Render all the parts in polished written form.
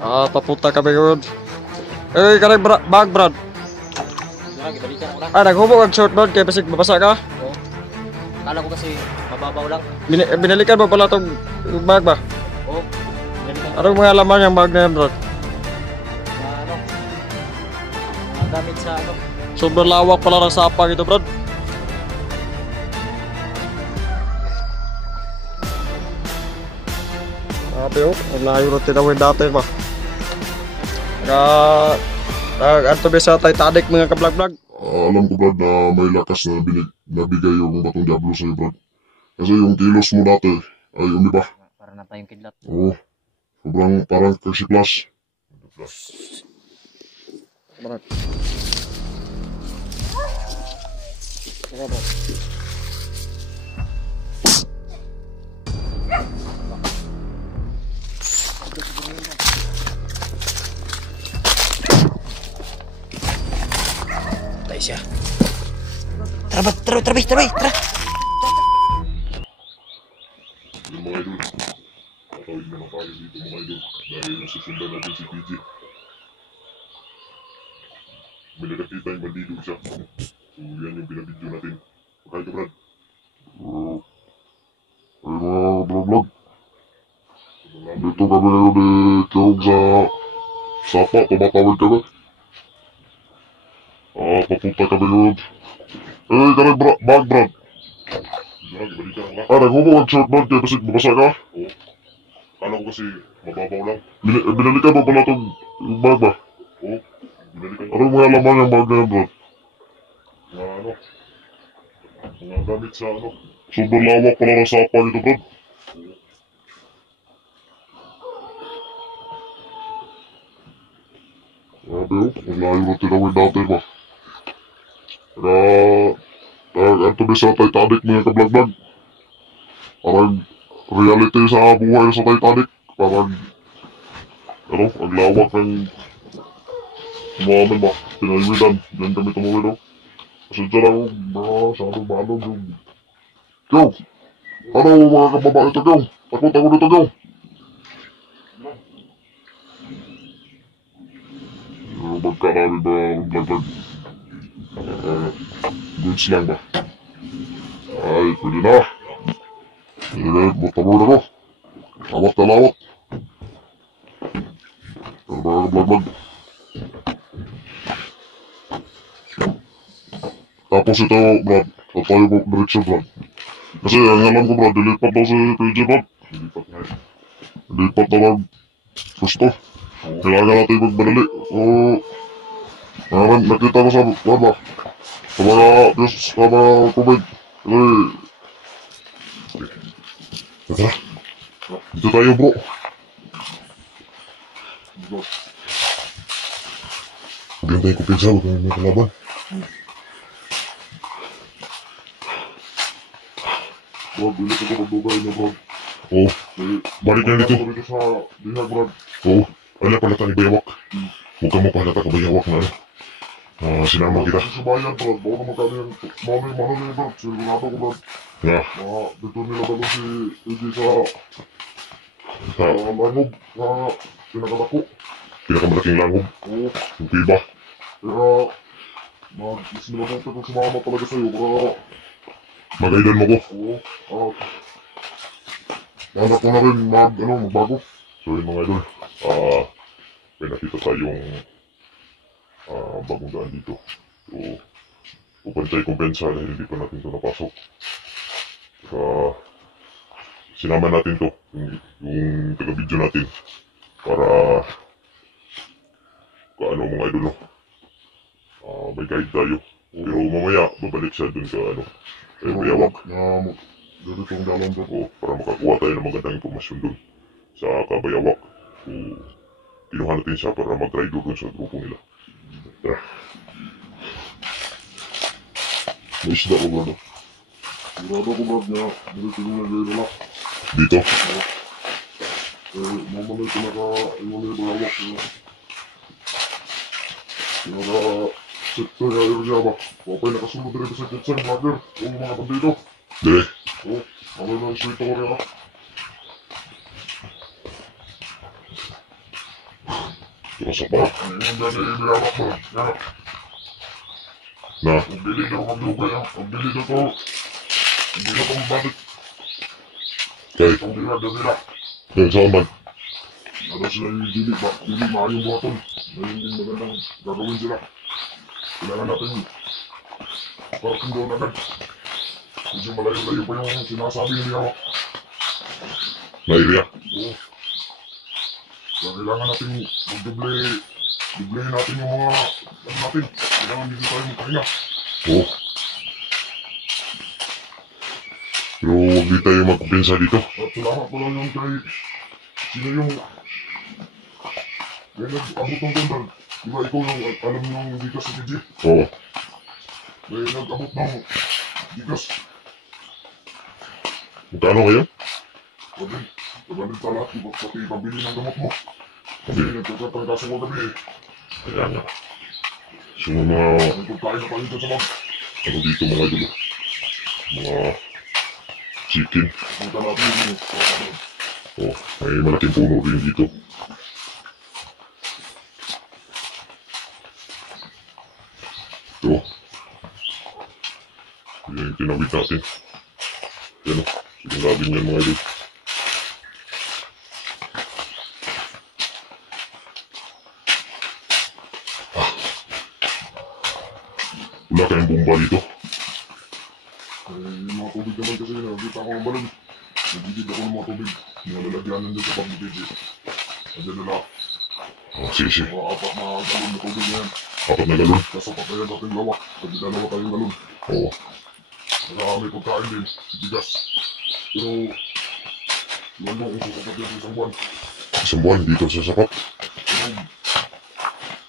Papunta kami ngayon. Eh, kanang bag, Brad. Naghubog ang short Brad, kaya basig mabasa ka. Oo. Kala ko kasi mababaw lang. Binalikan mo pala itong bag ba? Oo. Binalikan ko. Anong mga laman yung bag na yan, Brad? Ano? Mga gamit sa ano. Sobrang lawak pala ng sapang ito, Brad. Sabi oh, ang layo na tinawin dati ba? Anto bisa Titanic mga kablag-blag. Alam ko Brad na may lakas na nabigay yung batong Diablo sa'yo Brad. Kasi yung kilos mo dati ay umiba. Para na tayong kidlat. Oo. Sobrang parang kasi plus. Brad. Tayo siya. Tara. Yung mga idol. Tatawid mo na tayo dito mga idol. Dahil susundan natin si PG. May nakakita yung bandido siya. So yan yung pinabidyo natin. Okay ka Brad? Ay mga vlog. Dito kami ngayon Kyog sa Sapa. Tumatawid kami. Papunta kami ngayon. Eh, kanang bag Brad. Naghubog ang short Brad kaya kasi mabasa ka. Oo. Kala ko kasi mababaw lang. Binalikan mo pala itong bag ba? Oo. Binalikan ko. Anong mga laman yung bag na yan Brad? Mga ano? Mga gamit sa ano? Sobrang lawak pala ng sapang ito Brad. Sabi oh, ang layo na tinawin natin ba? Anto bisa Titanic mga kablag-blag. Parang reality sa buhay sa Titanic. Parang ano, ang lawak ng umamin ba? Pinaywidan. Diyan kami tumawid oh. Kasi dyan ako, masyadong maanong yung... Yo! Ano mga kababae ito, Yo? Takot ako dito, Yo! Magkarami ba ang vlog-vlog? Goods lang ba? Ay, pwede na. Sige, buta-muna ko. Lawat na lawat. Ano ba ang vlog-vlog? Tapos ito, Brad. Tayo po direksyon, Brad. Kasi ang alam ko, Brad, dilipat daw si PJ, Brad. Dilipat na lang. Gusto. Kailangan natin magmadali. Nakita ko sa Brad ba? Sa mga comment. Tara. Dito tayo, bro. Huwag tayo kumpinsa. Huwag tayo may kalaban. Bro, bilis ako magdugay niya, bro. Oo. Balik na dito. Balik sa diha, bro. Oo. Wala pala tayo bayawak. Huwag ka mo pahalata ka bayawak na ano. Sinama kita. Sa bayan, bro. Baka naman kami yung mahal na bro. Sigurado ko, bro. Yeah. Dito nila dalo si PG sa langob. Sa pinakalako. Pinakamalaking langob. Oo. Yung piba. Kaya, mas nilabuti kung sumama talaga sa'yo. Para magaidan mo ko. Oo. Anak ko na rin magbago. So yun mga idol. May nakita tayong bagong daan dito. So, upantay kumpensa dahil hindi pa natin ito napasok. Sinama natin to yung taga-video natin para kaano mga idol no? May guide tayo. Pero mamaya babalik siya dun sa ano kay Bayawak. Ganitong dalang ko para makakuha tayo ng magandang impormasyon dun sa Kabayawak. So, kinuha natin siya para mag-ride dun sa grupo nila. Tara. May isda ko ba na? Sigurado ko ba niya, dito yung nag-iilala. Dito? Mamamay ko naka-iwan yung Bayawak. Naka-sector na area ba? Papay nakasunod rin sa kitchen vlogger o mga bandido. Dire? Oo, ano na ang street area. Masa pa. Ngayon dyan ay ibiyawak mo. Yan. Na, Ang bili daw maglugay ah. Ang bili daw to. Hindi na pang bakit. kay, Ang bili nila. kay saan man? Ano sila yung dili ba? Dili maayong buhaton. Ngayon din magandang gagawin sila. Kailangan natin parating doon agad. Medyo malayo-layo pa yung sinasabi ni Biyawak. Na area? Oo. Kaya kailangan natin dublehin natin yung mga ano natin. Kailangan dito tayo magpahinga. Oo. Pero huwag di tayo magpinsa dito. At salamat po lang yung kay... Sino yung... Kaya nag-abot ng tundal. Di ba ikaw yung alam niyo yung bigas sa TG? Oo. Kaya nag-abot ng bigas. Magkano kayo? Sabi, nagalit sa lahat. Di ba pati pambili ng gamot mo? Kasi nagkakatang kaso mo gabi eh. Kaya nga. So mga, Ang pagkain na tayo dyan sa mag. ano dito mga idol? Mga chicken. Punta natin yung Oh, may malaking puno rin dito. Ito. Yan yung tinawid natin. Yan o. Siguradin yan mga idol. Wala kayong bomba dito. yung mga tubig naman kasi nakikita ko ng balon. Nagigid ako ng mga tubig. Nilalagyanan dyan sa pag-BTG. Nandiyan nila. Oh, sige, sige. Mga apat na galon na tubig na yan. Apat na galon. Kasapat na yan natin lawak. Pag dalawa tayong galon. Oo. Kaya may pagkain din. Bigas. Pero... Iwan mo kung sasapat yan sa isang buwan. Isang buwan dito sa sapat.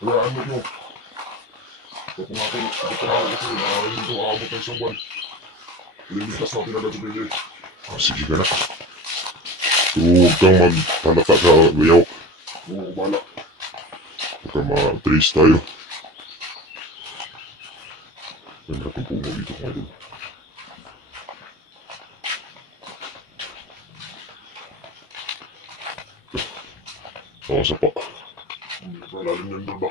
Pero... Hayaan mo nyo. Kapungako kasi dito aabot ng isang buwan. Liligtas natin agad sa BTG. Oh, sige ka na. So, huwag kang magtalata sa bayaw. Oo, bala. Huwag kang ma-trace tayo. May malaking puno dito mga idol. Oo, sapa. Hindi pa lalim yan doon ba?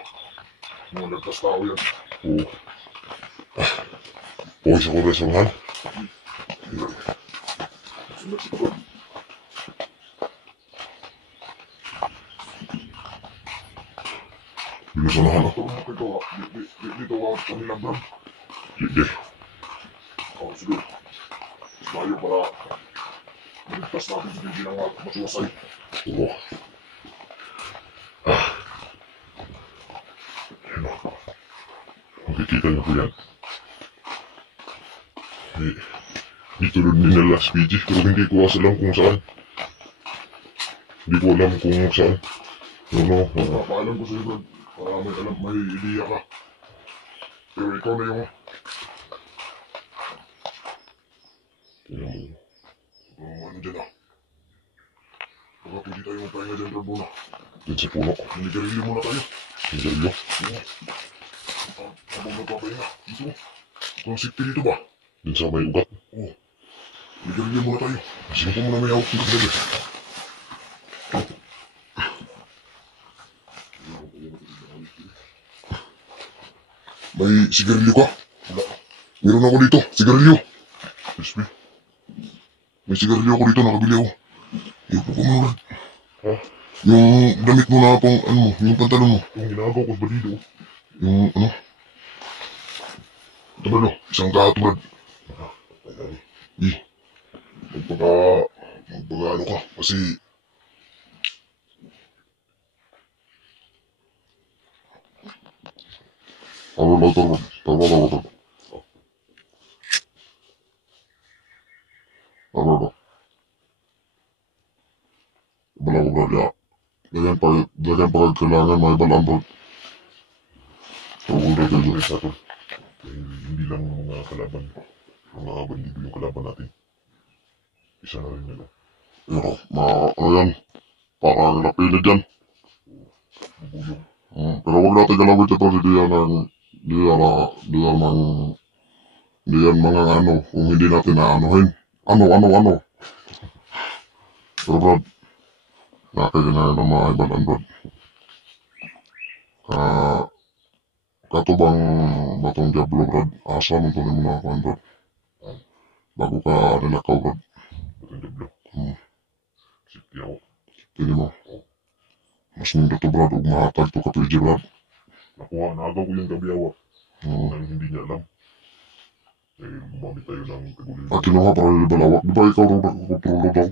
Mga nagtas tao yan. Oo. Okay, sa ko restoran. Sunod sa doon. Binusunahan ako. Tulong mo dito ang kanilang brand. Sige. Oo, sige. Tayo para maligtas natin sa BTG ng matiwasay. Oo. Ayan o. Makikita niyo po yan. Dito rin nila last PG, pero hindi ko alam kung saan. Hindi ko alam kung saan. Ano, Papaalam ko sa'yo, Brad. Para may alam, may ideya ka. Pero ikaw na yung... ano dyan ah. Baka pwede tayo magpahinga dyan, Brad, muna. dun sa puno. Niligarilyo muna tayo. Ang galyo. Habang magpapahinga. Dito. Kung safety dito ba? Dun sa may ugat. Oo. Niligarilyo muna tayo. Sino ko muna may hawak dito, Brad. May sigarilyo ka? Wala. Meron ako dito, sigarilyo. Crispy. May sigarilyo ako dito, nakabili ako. Yung po mo, Brad. Ha? Yung damit mo na pang, ano mo, yung pantalon mo. Yung ginagawa ko sa balido. Yung, ano? Ito, Brad, no? Isang kato, Brad. Magpaka, ano ka, kasi... Tama na, tama. Tama na, tama. Tama na. Wala ko, Brad, ya. Ganyan pa kailangan may balaan, Brad. Tawag na kayo. Sa akin. Hindi lang mga kalaban. Mga bandido yung kalaban natin. Isa na rin nila. Pero, ano yan? Parang napilid yan. Bubulong. Pero huwag natin galawin ito, hindi yan mga ano, kung hindi natin naanuhin. Ano. Pero Brad, nakakaganayan ng mga ibalan, Brad. Kato bang batong Diablo, Brad? Asa mo to mo na kuan, Brad? Bago ka nilakaw, Brad. Batong Diablo. Safety ako. Tini mo. Mas nung to, Brad, ug mahatag to ka PJ, Brad. Nakuha, naagaw ko yung kabiyawak. Hmm. Nang hindi niya alam. Eh, gumamit tayo ng kagulin. Kinuha para balawak. Di ba ikaw rin nagkukontrolo daw?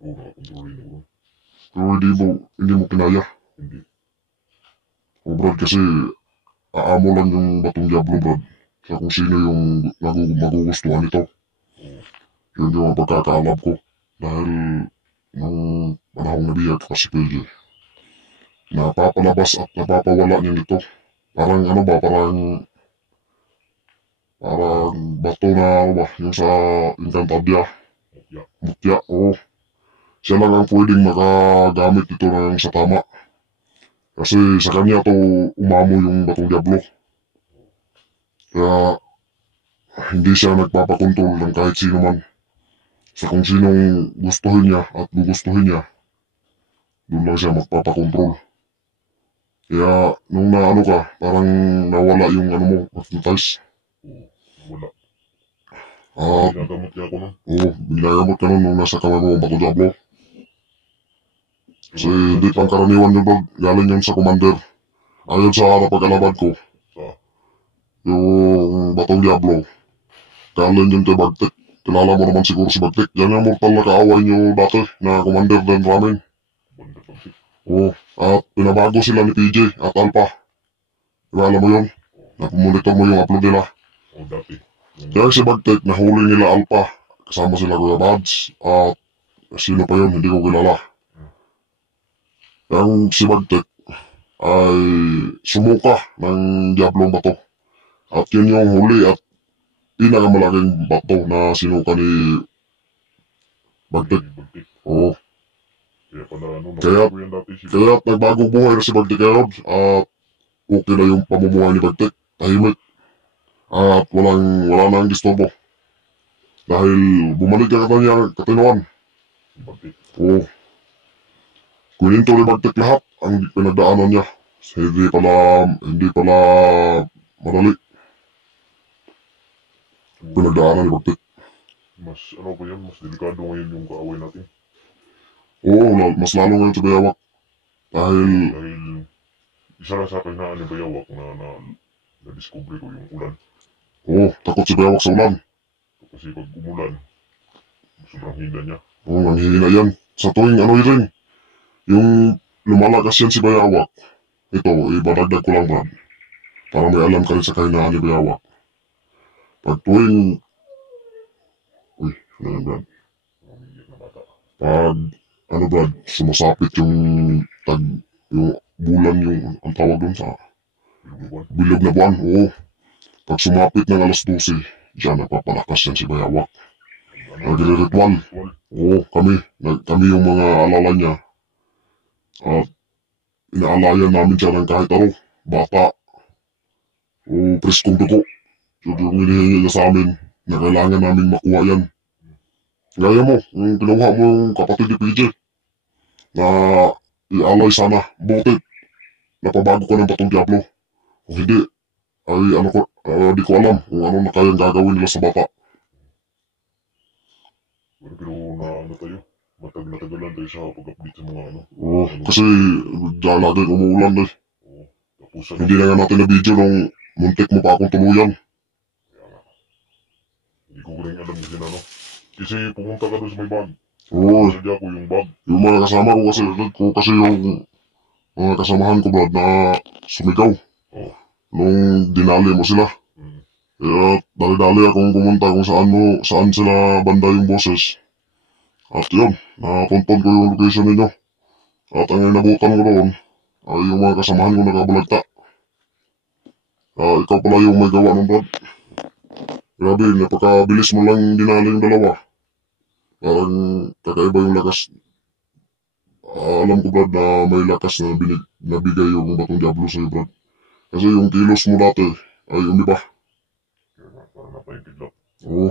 Oo, nakakontrolin ako. Pero hindi mo kinaya. Hindi. O Brad, kasi aamo lang yung batong Diablo, Brad. Sa kung sino yung magugustuhan nito. Yun yung ang pagkakaalab ko. Dahil nung panahong nabiyag pa si PJ, napapalabas at napapawala niya nito. Parang ano ba, parang bato na ano ba, yung sa Encantadia. Yeah. Mutya, oo. Siya lang ang pwedeng makagamit nito ng sa tama. Kasi sa kanya to umamo yung batong Diablo. Kaya hindi siya nagpapakontrol ng kahit sino man. Sa kung sinong gustuhin niya at gugustuhin niya, doon lang siya magpapakontrol. Kaya nung naano ka, parang nawala yung ano mo, hypnotize. Wala. Ah, Ginagamot niya ako nun. oo, binagamot ka nun nung nasa kamay mo ang batong Diablo. Kasi hindi pang karaniwan yun, Brad. Galing yun sa commander. Ayon sa napag-alaban ko, yung batong Diablo, galing yun kay Bagtek. Kilala mo naman siguro si Bagtek. Yan yung mortal na kaaway nyo dati na commander din ramen. Banda pagsit. Oo, at pinabago sila ni PJ at Alpha. Diba alam mo yun? Napumonitor mo yung upload nila. Oo, dati. Kaya si Bagtek, nahuli nila Alpha. Kasama sila Kuya Bads at sino pa yun, hindi ko kilala. Yang si Bagtek ay sumuka ng Diablong bato. At yun yung huli at pinakamalaking bato na sinuka ni Bagtek. Bagtik. Oo. Kaya pala ano, Kaya- nakuha ko yan dati si Kaya nagbagong buhay na si Bagtek ngayon at okay na yung pamumuhay ni Bagtek. Tahimik. At wala nang disturbo. Dahil bumalik ka kanya katinuan. Bagtik. Oo. Kuninto ni Bagtek lahat ang pinagdaanan niya. Hindi pala madali. Pinagdaanan ni Bagtek. Mas ano ba yan, mas delikado ngayon yung kaaway natin. Oo, mas lalo ngayon sa Bayawak. Dahil, Dahil isa lang sa akin na ano bayawak na-discover ko yung ulan. takot si Bayawak sa ulan. Kasi pag umulan, sobrang hina niya. Nanghihina yan. Sa tuwing ano rin, yung lumalakas yan si Bayawak. Ito, ibadagdag ko lang, Brad. Para may alam ka rin sa kahinaan ni Bayawak. Pag tuwing... Uy, ano yan, Brad? Umiiyak na bata. Pag, Brad, sumasapit yung bulan yung, ang tawag dun sa Biluguan. bilog na buwan, oo. Pag sumapit ng alas 12, diyan napapalakas yan si Bayawak. Nagre-ritual. Ritual. Oo, kami yung mga alala niya. At inaalayan namin siya ng kahit ano, bata, o preskong dugo. So yung hinihingi niya sa amin, na kailangan namin makuha yan. Gaya mo, yung kinuha mo yung kapatid ni PJ, na ialay sana, buti, napabago ko ng batong Diablo. Kung hindi, ay di ko alam kung ano na kayang gagawin nila sa bata. Pero na ano tayo, matag-natagalan tayo sa pag-update sa mga ano. Oo, kasi dahil laging umuulan eh. Oo. Tapos ano, Hindi na nga natin na video nung muntik mo pa akong tuluyan. kaya nga. Hindi ko rin alam kasi ano. Kasi pumunta ka doon sa may bag. Oo, Sadya ko yung bag. yung mga kasama ko kasi yung mga kasamahan ko, Brad, na sumigaw. Oo. Nung dinali mo sila. Mm. Kaya dali-dali akong pumunta kung saan sila banda yung boses. At yun, napunton ko yung location ninyo. At ang inabutan ko doon ay yung mga kasamahan ko nakabalagta. Ikaw pala yung may gawa ng Brad. Grabe, napakabilis mo lang dinali yung dalawa. Parang kakaiba yung lakas. Alam ko, Brad, na may lakas na nabigay yung batong Diablo sa'yo, Brad. Kasi yung kilos mo dati ay umiba. Kaya nga, parang napahintidlap. Oo.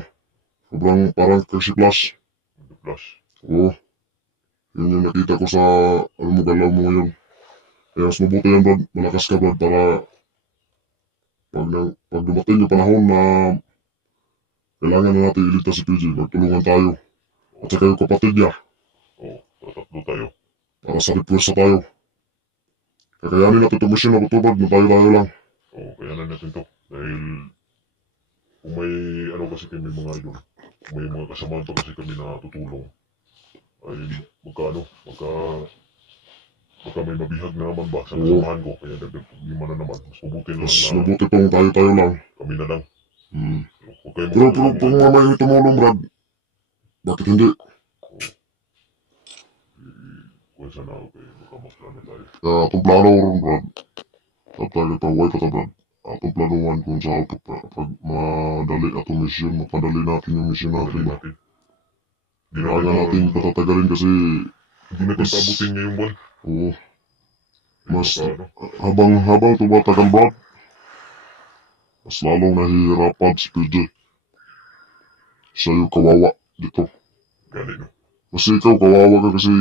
Sobrang parang Crazy Plus. Plus. Oo. Yun yung nakita ko sa, galaw mo ngayon. Kaya mas mabuti yan, Brad. Malakas ka, Brad, para pag dumating yung panahon na kailangan na natin iligtas si PG, magtulungan tayo. At saka yung kapatid niya, Tatatlo tayo. para sa pwersa tayo. Kakayanin natin itong mission na Brad, na tayo-tayo lang. Kaya na natin to. Dahil kung may ano kasi kami mga idol, kung may mga kasamahan pa kasi kami na tutulong, ay baka may mabihag na naman ba sa kasamahan ko, kaya dagdag problema na naman. Mas mabuti na Mas lang na mabuti pang tayo-tayo lang. kami na lang. Huwag kayo Pero kung may tumulong, Brad, bakit hindi? Kung sana ako kayo, baka magplano tayo. Kaya itong plano ron, Brad, at tayo paway pa ta, Brad. Atong planuhan kung sa auto pa, pag madali atong mission, mapadali natin yung mission natin ba. Kailangan natin patatagalin kasi, Hindi natin pabutin ngayong buwan. oo, mas Baka, habang tumatagal, Brad, mas lalong nahihirapan si PJ. Siya yung kawawa dito. Gani no. Kasi ikaw kawawa ka kasi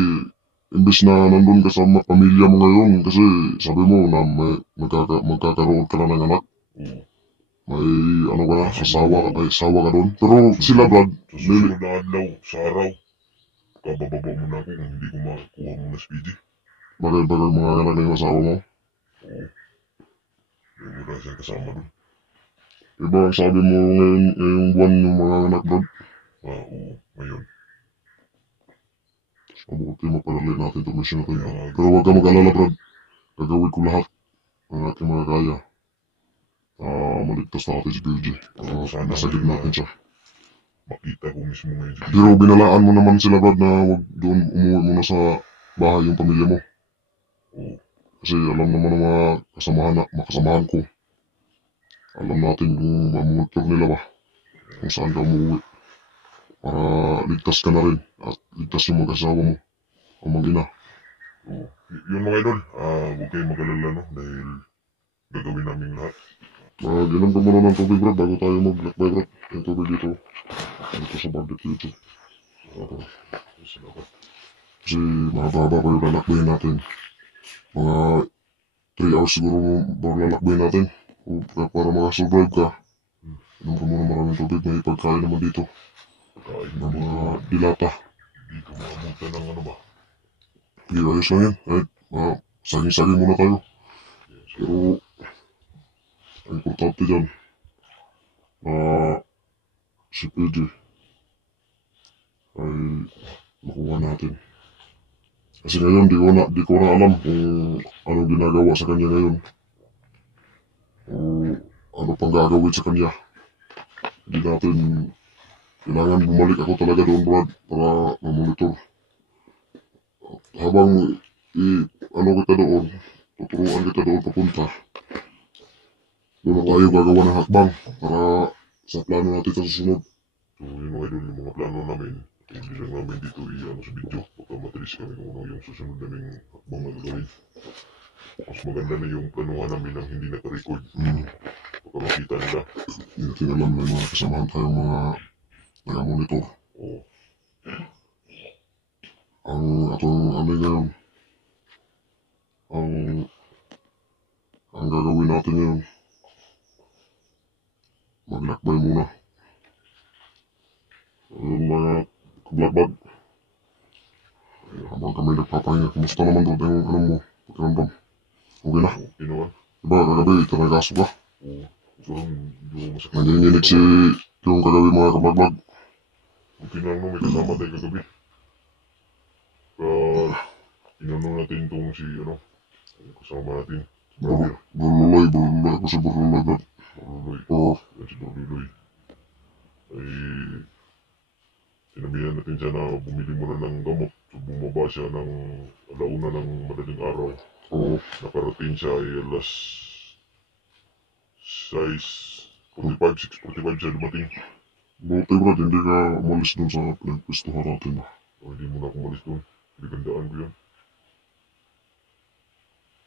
imbes na nandun ka sa pamilya mo ngayon kasi sabi mo na magkakaroon ka na ng anak. Oo. May ano ka na, asawa ka doon. Pero sila, Brad, Sa susunod na adlaw, sa araw, kabababa mo na ako kung hindi ko makuha mo na speedy. bagay-bagay mga anak na yung asawa mo. Oo. Hindi mo na siya kasama doon. Diba ang sabi mo ngayong buwan yung mga anak, Brad? Oo, ngayon. Mabuti mapadali natin itong mission natin. Pero huwag ka mag-alala, Brad. Gagawin ko lahat ng ating mga kaya. Maligtas natin si PJ. Nasagid natin siya. Makita ko mismo ngayon si Pero binalaan mo naman sila, Brad, na huwag doon umuwi muna sa bahay yung pamilya mo. Oo. Kasi alam naman ng mga kasamahan ko. Alam natin kung mamonitor nila ba. Kung saan ka umuwi. Para ligtas ka na rin. At ligtas yung mag-asawa mo. O mag-ina. Oo. Yun mga idol, huwag kayong mag-alala no, dahil gagawin namin lahat. Mag-inom ka muna ng tubig, Brad, bago tayo mag-lakbay, Brad. Yung tubig dito. Dito sa barbecue dito. Salamat. Kasi mahaba-haba pa yung lalakbayin natin. Mga 3 hours siguro bago lalakbayin natin. Para makasurvive ka. Inom ka muna maraming tubig. May pagkain naman dito. Kain Ng mo mga dilata. hindi ka maabutan ng ano ba? Hindi, ayos lang yan. Kahit saging-saging muna tayo. Pero ang importante dyan, si PJ ay makuha natin. Kasi ngayon, di ko na alam kung ano ginagawa sa kanya ngayon. O ano pang gagawin sa kanya. Hindi natin, kailangan bumalik ako talaga doon, Brad, para mamonitor. Habang ano kita doon, tuturuan kita doon papunta. Doon na tayo gagawa ng hakbang para sa plano natin sa susunod. So yun mga idol, yung mga plano namin, hindi lang namin dito i-ano sa video. Baka matilis kami kung ano yung susunod naming hakbang na gagawin. Mas maganda na yung planuhan namin ng hindi naka-record. Baka makita nila. Hindi natin alam na yung mga kasamahan tayong mga nag-monitor. Oo. Ang atong ano ngayon, ang gagawin natin ngayon, maglakbay muna. Yung mga kablagbag. Habang kami nagpapahinga, kumusta naman doon yung ano mo, pakiramdam? Okay na? Okay naman. Diba, kagabi, itanagaso ka? Oo. So medyo masakit. Nanginginig si yung kagabi mga kablagbag. Okay lang no, may kasama tayo kagabi. Inano natin itong si ano, yung kasama natin. Burluloy ako si Burluloy, Brad. Maruloy. Oo. Yan si Maruloy. Ay, sinabihan natin siya na bumili muna ng gamot. So bumaba siya ng alauna ng madaling araw. Oo. Nakarating siya ay alas 6:45, 6:45 siya dumating. Buti, Brad, hindi ka umalis dun sa pinagpistuhan natin. O hindi mo na ako malis doon. Pinagandaan ko yun.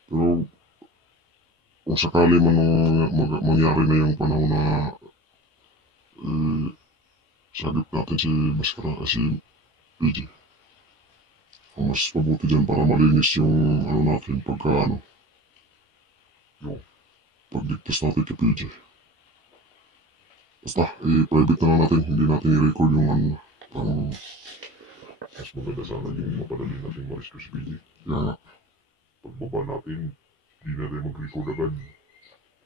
Pero kung sakali man mangyari na yung panahon na sagip natin si si PJ. Ang mas mabuti dyan para malinis yung ano natin pagka ano, pagligtas natin kay PJ. Basta, i-private na lang natin, hindi natin i-record yung ano, ang Mas maganda sana yung mapadali natin ma-rescue si PJ. kaya nga. Pagbaba natin, di na tayo mag-record agad.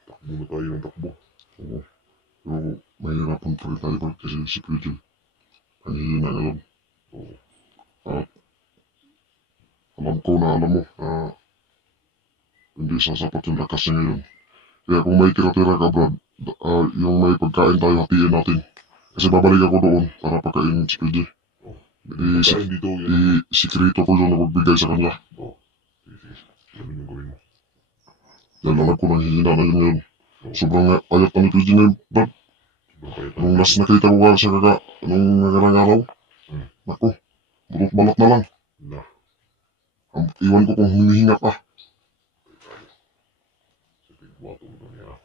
Takbo na tayo ng takbo. Oo. Pero mahirapan pa rin tayo bro, kasi si PJ, nanghihina na lang. Oo. At alam ko na alam mo na hindi sasapat yung lakas niya ngayon. Kaya kung may tira-tira ka Brad, yung may pagkain tayo, hatiin natin. Kasi babalik ako doon para pagkainin si PJ. Pagkain dito, yan. Sikrito ko yung napagbigay sa kanila. Oo. Sige, sige. Ganun yung gawin mo. Dahil alam ko nanghihina na yun ngayon. Sobrang ayat na ni PJ ngayon, Brad. Sobrang kaya Nung last nakita ko siya nung nagarang araw, naku, bulot-balot na lang. na. Iwan ko kung humihinga pa. Sa tigwapo mo niya.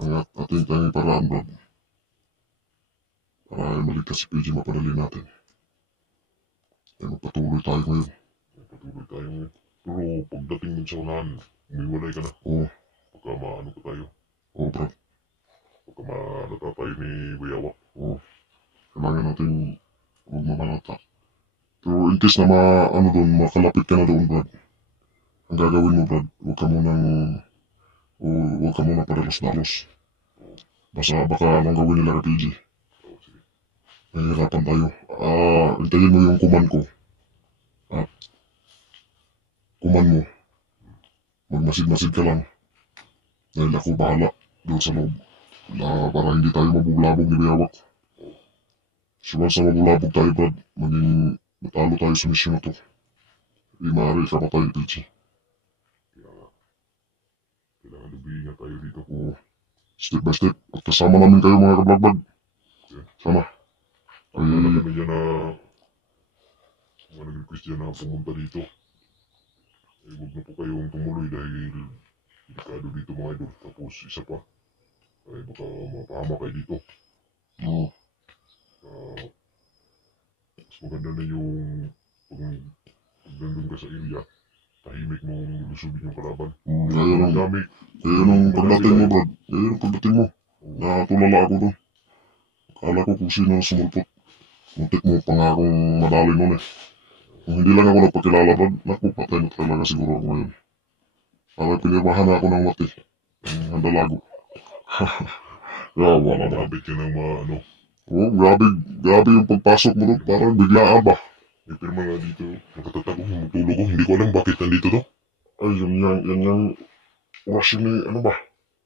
Ang ating tanging paraan, Brad. Para maligtas si PJ, mapadali natin. Ay magpatuloy tayo ngayon. Patuloy tayo ngayon. Pero pagdating dun sa unahan, umiwalay ka na. Oo, Pagka maano ka tayo. oo Brad. Pagka maanata tayo ni Bayawak. Oo. Kailangan natin huwag mamalata. Pero in case na makalapit ka na doon, Brad. Ang gagawin mo, Brad, huwag ka muna padalos-dalos. Baka anong gawin nila kay PJ. Oo, sige. Nahihirapan tayo. Hintayin mo yung kuman ko. Kuman mo. Magmasid-masid ka lang. Dahil ako bahala doon sa loob. Para hindi tayo mabuglabog ni Bayawak. So once na mabulabog tayo, Brad, maging natalo tayo sa misyon na to. Hindi maaari kapatay ni PJ. Kaya nga. Kailangan lubihin nga tayo dito. Oo. Step by step. At kasama namin kayo mga kablagbag. Sana. Ay, Wala kami dyan na mga nag-request dyan na pumunta dito. Eh, huwag na po kayong tumuloy dahil delikado dito mga idol. Tapos isa pa, ay baka mapahama kayo dito. oo. Mas maganda na yung pag nandun ka sa area, tahimik mong lusubin yung kalaban. Gaya Ang ng, dami. gaya ng pagdating mo, Brad. Gaya ng pagdating mo. Natulala ako doon. Akala ko kung sino ang sumulpot. Muntik mo pa nga akong madali noon eh. Kung hindi lang ako nagpakilala, Brad, naku, patay na talaga siguro ako ngayon. Para pinirmahan na ako ng mati. Ang handalago. Kaya wala na. Malapit ka ng mga ano. Oo, grabe yung pagpasok mo doon. Parang biglaan ba? May pirma nga dito. Nakatatago, tulog ko. Hindi ko alam bakit nandito to. Ay, yan yung orasyon ni, ano ba?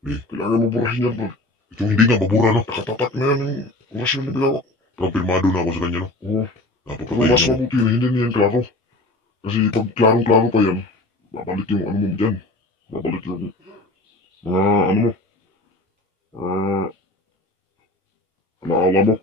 Kailangan mo burahin yan, Brad. Ito hindi nga mabura no. Nakatatak na yan yung orasyon ni Bigawa. Pero pirmado na ako sa kanya no. Oo. Pero Napapatay mas niya. mabuti na hindi niyan klaro. Kasi pag klarong-klaro pa yan, babalik yung ano mo dyan. Babalik yung mga ano mo. Alaala mo.